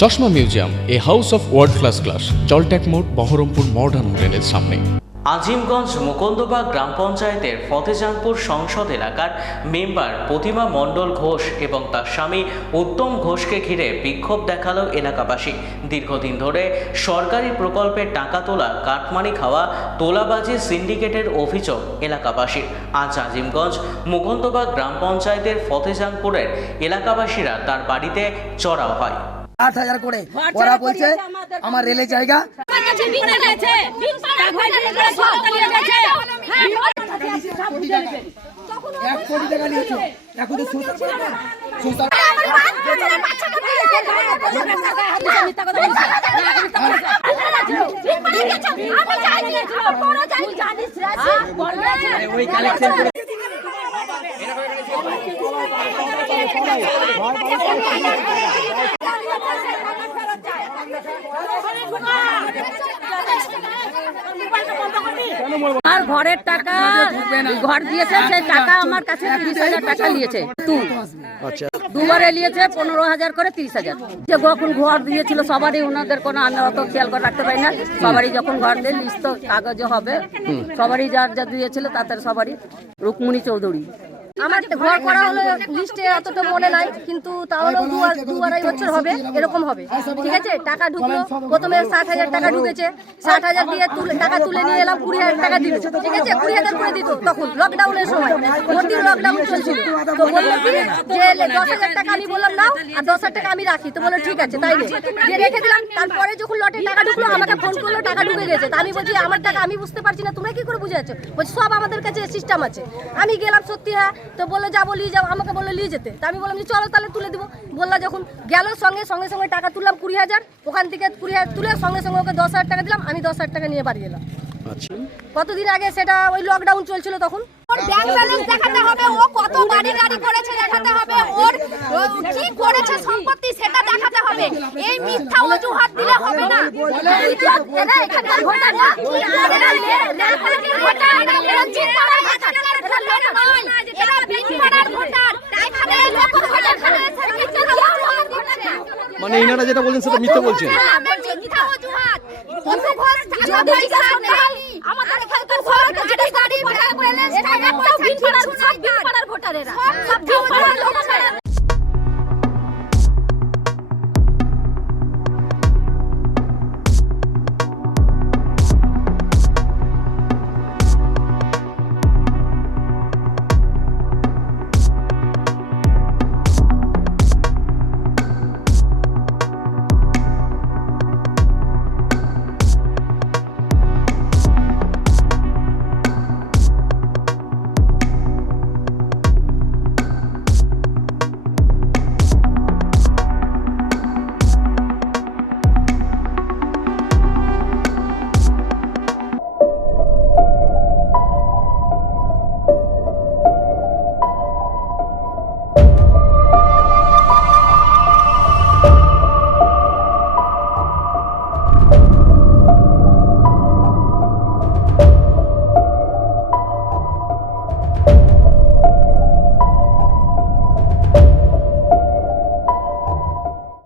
চশমা museum, a house of world class, জলট্যাক মোড়, বহরমপুর মডার্ন হোটেলের সামনে। আজিমগঞ্জ মুকুন্দবাগ গ্রাম পঞ্চায়েতের ফতেজানপুর সংসদ এলাকার মেম্বার প্রতিমা মণ্ডল ঘোষ এবং তার স্বামী উত্তম ঘোষকে ঘিরে বিক্ষোভ দেখালো এলাকাবাসী। দীর্ঘদিন ধরে সরকারি প্রকল্পের টাকা তোলা, কাটমানি খাওয়া, তোলাবাজি সিন্ডিকেটের অভিযোগ এলাকাবাসীর। আজ আজিমগঞ্জ মুকুন্দবাগ গ্রাম পঞ্চায়েতের ফতেজানপুরের এলাকাবাসীরা তার বাড়িতে চড়াও হয়। 8,000 করে ওরা বলছে আমার রেলের জায়গা। এক কোটি টাকা নিয়েছে এখন তো ওই কালেকশন করে আমার ঘরের টাকা ঘর দিয়েছে, সেই টাকা আমার কাছে 30,000 টাকা নিয়েছে। দুবারে নিয়েছে 15,000 করে 30,000। যে যখন ঘর দিয়েছিল সবারই, ওনাদের কোনো আমরা অত খেয়াল করে রাখতে পারি না। সবারই যখন ঘর দেয় লিস্ট তো কাগজে হবে, সবারই যার যা দিয়েছিল তাদের সবারই। রুকমণি চৌধুরী। আমার ঘর করা হলো লিস্টে অতটা মনে নাই, কিন্তু তাহলে 2-2.5 বছর হবে, এরকম হবে। ঠিক আছে, টাকা ঢুকলো, প্রথমে 60,000 টাকা ঢুকেছে। 60,000 দিয়ে টাকা তুলে নিয়ে এলাম, 20,000 টাকা দিল। ঠিক আছে, 20,000 করে দিত তখন লকডাউনের সময়, ভর্তির লকডাউন চলছিল। তো বললো কি যে 10,000 টাকা আমি বললাম নাও, আর 10,000 টাকা আমি রাখি। তো বললো ঠিক আছে, তাই দিয়ে রেখে দিলাম। তারপরে যখন লটে টাকা ঢুকলো, আমাকে ফোন করলো টাকা ঢুকে গেছে। তা আমি বলছি আমার টাকা আমি বুঝতে পারছি না, তোমরা কি করে বুঝে যাচ্ছ? বলছি সব আমাদের কাছে সিস্টেম আছে। আমি গেলাম, সত্যি হ্যাঁ। তো বললো যাবো নিয়ে যাবো, আমাকে বললো নিয়ে যেতে। তা আমি বললাম যে চলো তাহলে তুলে দিব। বললো যখন গেল, সঙ্গে সঙ্গে টাকা তুললাম 20,000। ওখান থেকে 20,000 তুলে সঙ্গে ওকে 10,000 টাকা দিলাম। আমি 10,000 টাকা নিয়ে বাড়ি এলাম। কতদিন আগে সেটা ওই লকডাউন চলছিল তখন। ওর ব্যাংক ব্যালেন্স দেখাতে হবে, ও কত বাড়ি গাড়ি করেছে দেখাতে হবে, ওর কি করেছে সম্পত্তি সেটা দেখাতে হবে। এই মিথ্যা অজুহাত দিলে হবে না। এরা এখানকার ভোটার না, এরা মানে ইনারা যেটা বলছেন সেটা মিথ্যা বলছেন। মিথ্যা অজুহাত। আমাদের এখানকার সরকার যেটা গাড়ি ব্যাংক ব্যালেন্স টাকা পয়সা ভিন পাড়ার ভোটারেরা সব